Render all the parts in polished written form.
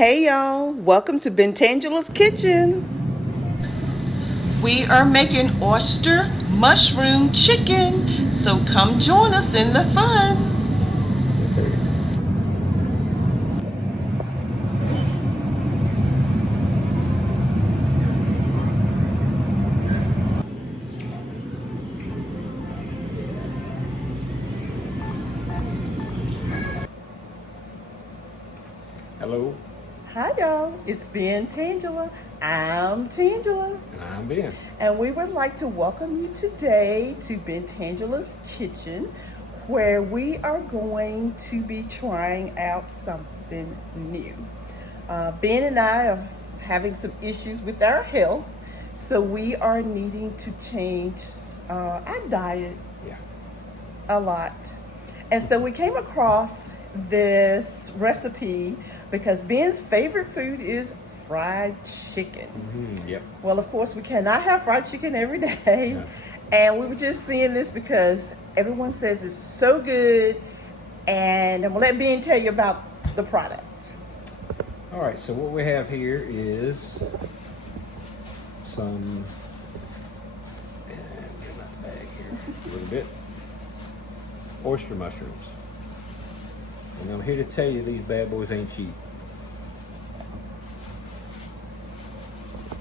Hey y'all, welcome to Bentangela's Kitchen. We are making oyster mushroom chicken, so come join us in the fun. Hello, Hi y'all, it's Bentangela. I'm Tangela. and I'm Ben. And we would like to welcome you today to Bentangela's Kitchen, where we are going to be trying out something new. Ben and I are having some issues with our health, so we are needing to change our diet Yeah. a lot. And so we came across this recipe because Ben's favorite food is fried chicken. Yep. Well, of course, we cannot have fried chicken every day. Yeah. And we were just seeing this because everyone says it's so good. And I'm going to let Ben tell you about the product. All right. So what we have here is some. Get my bag here a little bit. Oyster mushrooms. And I'm here to tell you these bad boys ain't cheap.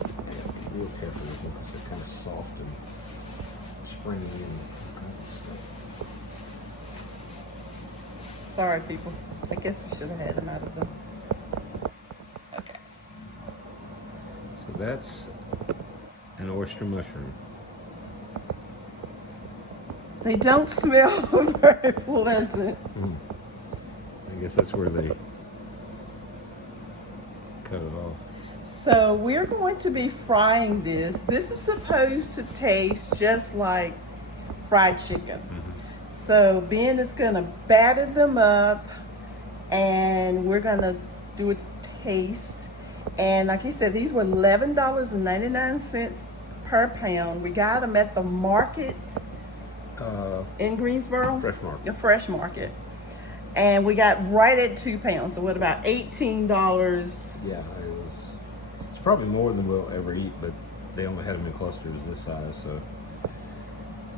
Yeah, be real careful with them because they're kind of soft and springy and all kinds of stuff. Sorry, people. I guess we should have had them out of the. Okay. So that's an oyster mushroom. They don't smell very pleasant. I guess that's where they cut it off. So we're going to be frying this. This is supposed to taste just like fried chicken. So Ben is gonna batter them up and we're gonna do a taste. And like he said, these were $11.99 per pound. We got them at the market in Greensboro. Fresh market. The fresh market. And we got right at 2 pounds. So what, about $18? Yeah, it's probably more than we'll ever eat, but they only had them in clusters this size, so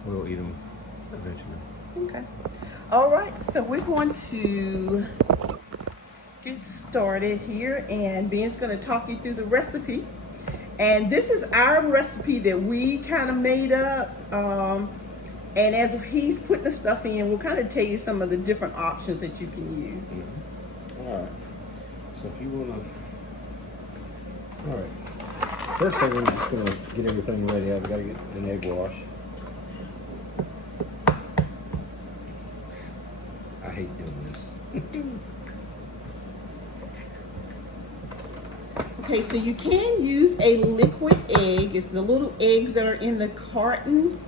we'll eat them eventually. Okay. All right, so we're going to get started here, and Ben's going to talk you through the recipe. And this is our recipe that we kind of made up. And as he's putting the stuff in, we'll kind of tell you some of the different options that you can use. All right. So if you want to, all right. First thing, I'm just going to get everything ready. I've got to get an egg wash. I hate doing this. Okay, so you can use a liquid egg. It's the little eggs that are in the carton.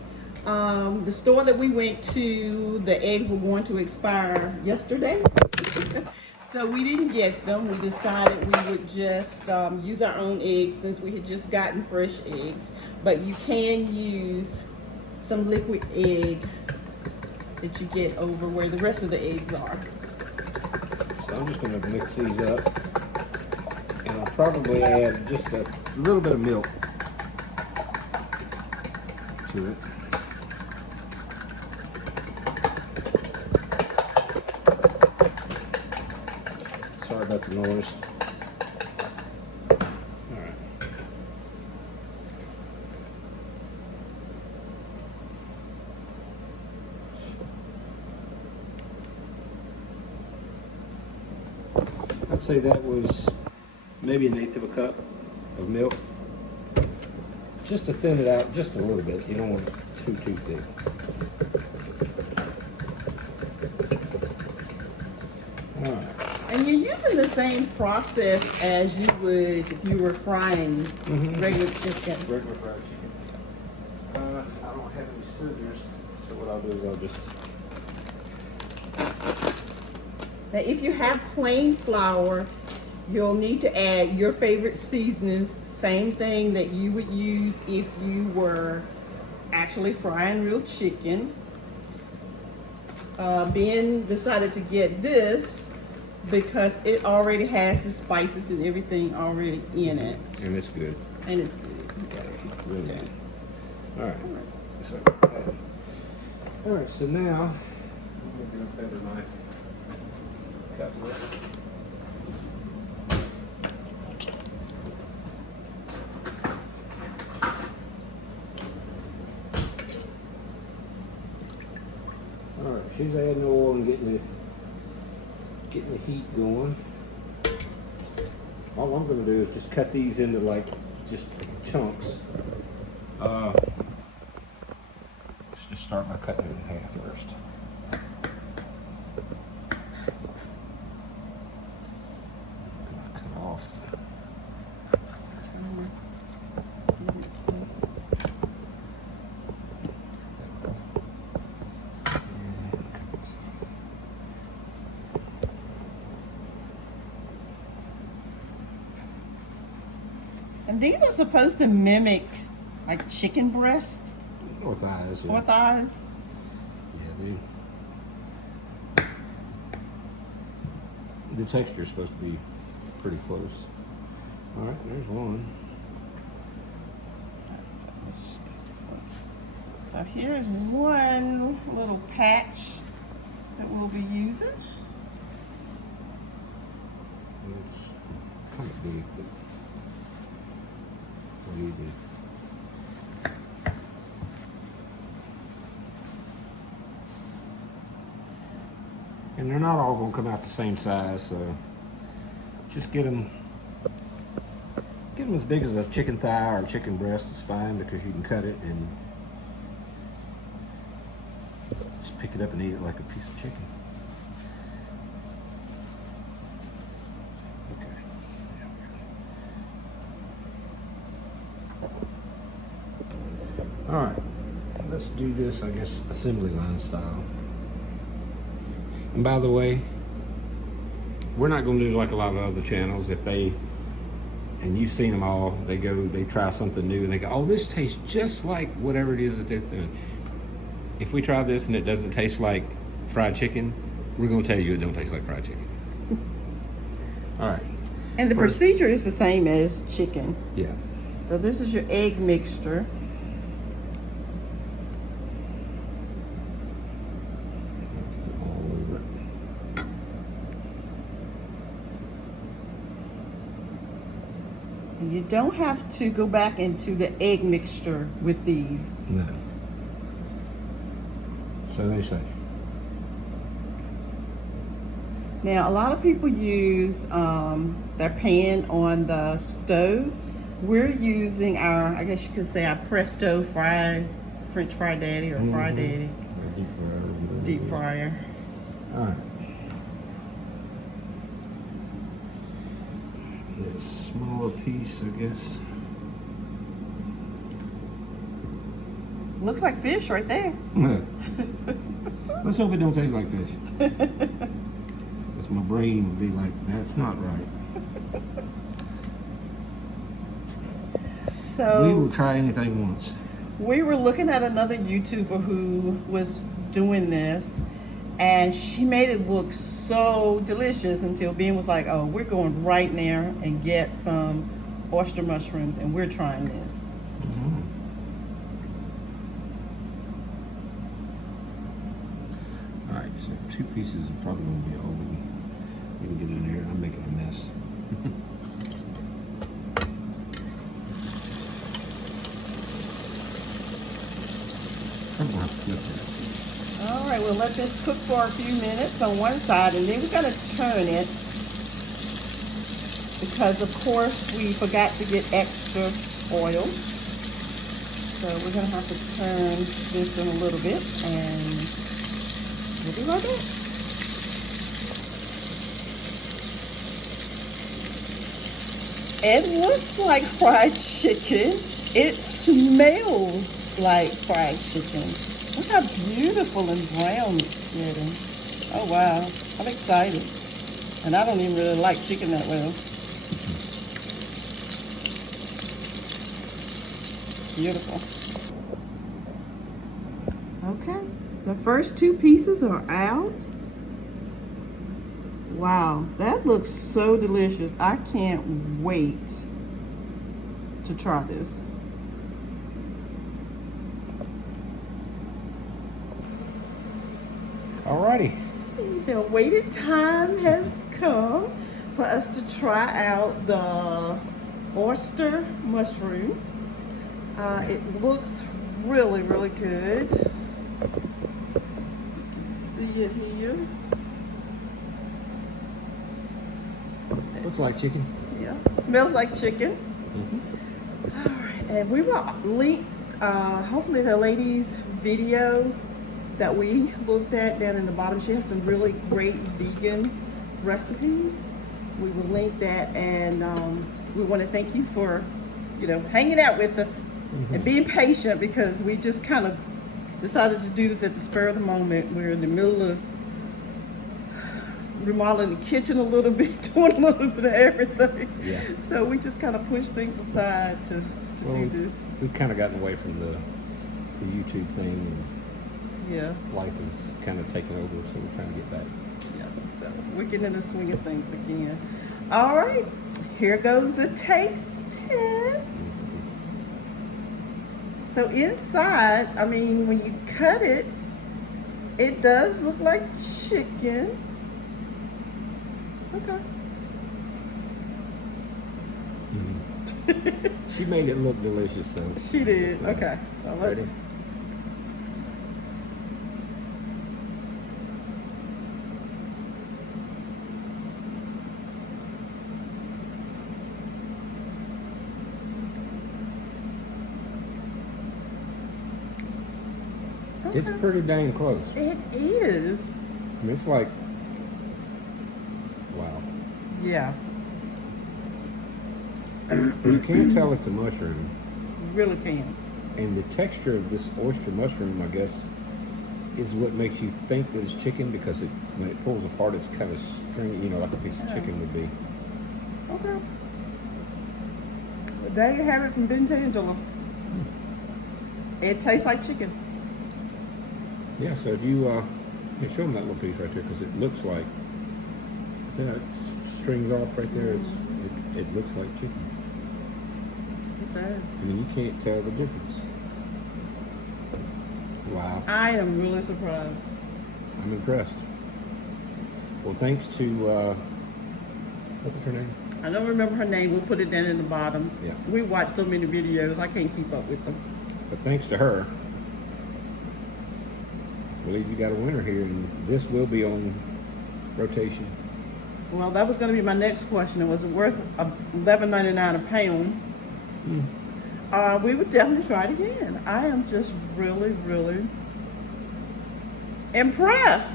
The store that we went to, the eggs were going to expire yesterday. So we didn't get them. We decided we would just use our own eggs since we had just gotten fresh eggs. But you can use some liquid egg that you get over where the rest of the eggs are. So I'm just going to mix these up. And I'll probably add just a little bit of milk to it. Sorry about the noise. All right. I'd say that was maybe 1/8 of a cup of milk. Just to thin it out just a little bit. You don't want it too thick. All right. And you're using the same process as you would if you were frying regular chicken. Regular fried chicken. I don't have any scissors, so what I'll do is I'll just. Now, if you have plain flour, you'll need to add your favorite seasonings. Same thing that you would use if you were actually frying real chicken. Ben decided to get this because it already has the spices and everything already in it. And it's good. And it's good. Really Okay. good. All right. So, all right. So now, I'm gonna get a better knife. Cut it. All right. She's adding oil and getting the heat going. All I'm gonna do is just cut these into like just chunks. Let's just start by cutting it in half first. I'm gonna cut off. And cut this off. And these are supposed to mimic like chicken breast Or thighs. Yeah. or thighs. Yeah, the texture is supposed to be pretty close. All right, there's one. So here's one little patch that we'll be using. It's kind of big, but what do you do? And they're not all going to come out the same size, so just get them as big as a chicken thigh or a chicken breast is fine, because you can cut it and just pick it up and eat it like a piece of chicken. Okay. All right, let's do this, I guess, assembly line style. And by the way, we're not going to do like a lot of other channels. If they, and you've seen them all, they try something new and they go, oh, this tastes just like whatever it is that they're doing. If we try this and it doesn't taste like fried chicken, we're going to tell you it don't taste like fried chicken. All right. And the procedure is the same as chicken. Yeah. So this is your egg mixture. All over it. And you don't have to go back into the egg mixture with these. No. So they say. Now, a lot of people use their pan on the stove. We're using our, I guess you could say, our Presto French Fry Daddy or Fry Daddy deep fryer. All right. That smaller piece, I guess. Looks like fish right there. Let's hope it don't taste like fish. Because my brain would be like, that's not right. So We will try anything once. we were looking at another YouTuber who was doing this, and she made it look so delicious until Ben was like, oh, we're going right now and get some oyster mushrooms and we're trying this. All right, so 2 pieces are probably going to be all we can get in there. I'm making a mess. I'm going to have to flip that. All right, well, let this cook for a few minutes on one side, and then we're going to turn it because, of course, we forgot to get extra oil. So we're going to have to turn this in a little bit, and we'll be right back. It looks like fried chicken. It smells like fried chicken. Look how beautiful and brown it's getting. Oh wow, I'm excited. And I don't even really like chicken that well. Beautiful. Okay, the first 2 pieces are out. Wow, that looks so delicious. I can't wait to try this. Alrighty. The waited time has come for us to try out the oyster mushroom. It looks really, really good. See it here. Looks like chicken. Yeah, smells like chicken. Mm-hmm. All right, and we will link hopefully the lady's video that we looked at down in the bottom. She has some really great vegan recipes. We will link that, and we want to thank you for, hanging out with us and being patient, because we just kind of decided to do this at the spur of the moment. We're in the middle of remodeling the kitchen a little bit, doing a little bit of everything. Yeah. So we just kind of pushed things aside to do this. We've kind of gotten away from the YouTube thing, and Yeah. life is kind of taking over, so we're trying to get back. Yeah, so we're getting in the swing of things again. All right, here goes the taste test. So inside, I mean, when you cut it, it does look like chicken. Okay. She made it look delicious, so. She did. Okay, so let's. Ready? It's pretty dang close. It is. I mean, it's like, wow. Yeah, You can't tell it's a mushroom. you really can. And the texture of this oyster mushroom, I guess, is what makes you think that it's chicken, because when it pulls apart, it's kind of stringy, like a piece of chicken would be. Okay. Well, there you have it from Ben Tangela. It tastes like chicken. Yeah, so if you show them that little piece right there, because it looks like, see how it strings off right there? It looks like chicken. It does. I mean, you can't tell the difference. Wow. I am really surprised. I'm impressed. Well, thanks to, what was her name? I don't remember her name. We'll put it down in the bottom. Yeah. We watch so many videos. I can't keep up with them. But thanks to her, I believe you got a winner here, and this will be on rotation. Well, that was going to be my next question. Was it worth $11.99 a pound? We would definitely try it again. I am just really, really impressed.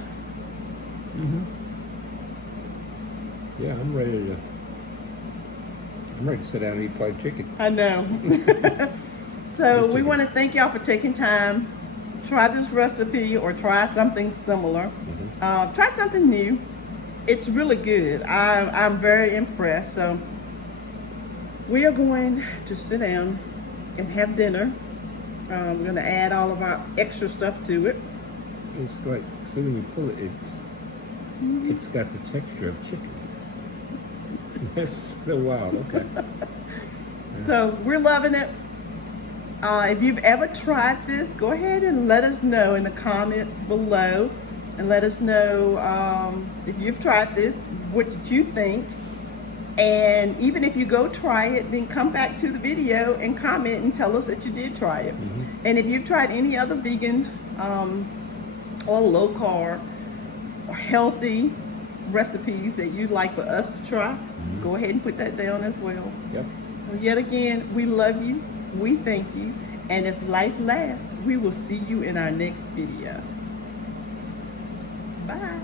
Yeah, I'm ready to sit down and eat plain chicken. I know. So Just we chicken. want to thank y'all for taking time. Try this recipe or try something similar. Try something new. It's really good. I'm very impressed. So we are going to sit down and have dinner. We're going to add all of our extra stuff to it. It's like, see, when you pull it, it's got the texture of chicken. That's so wild. Okay. So we're loving it. If you've ever tried this, go ahead and let us know in the comments below, and let us know if you've tried this, what did you think? And even if you go try it, then come back to the video and comment and tell us that you did try it. And if you've tried any other vegan or low carb or healthy recipes that you'd like for us to try, go ahead and put that down as well. Yep. Well, yet again, we love you, we thank you, and if life lasts, we will see you in our next video. Bye.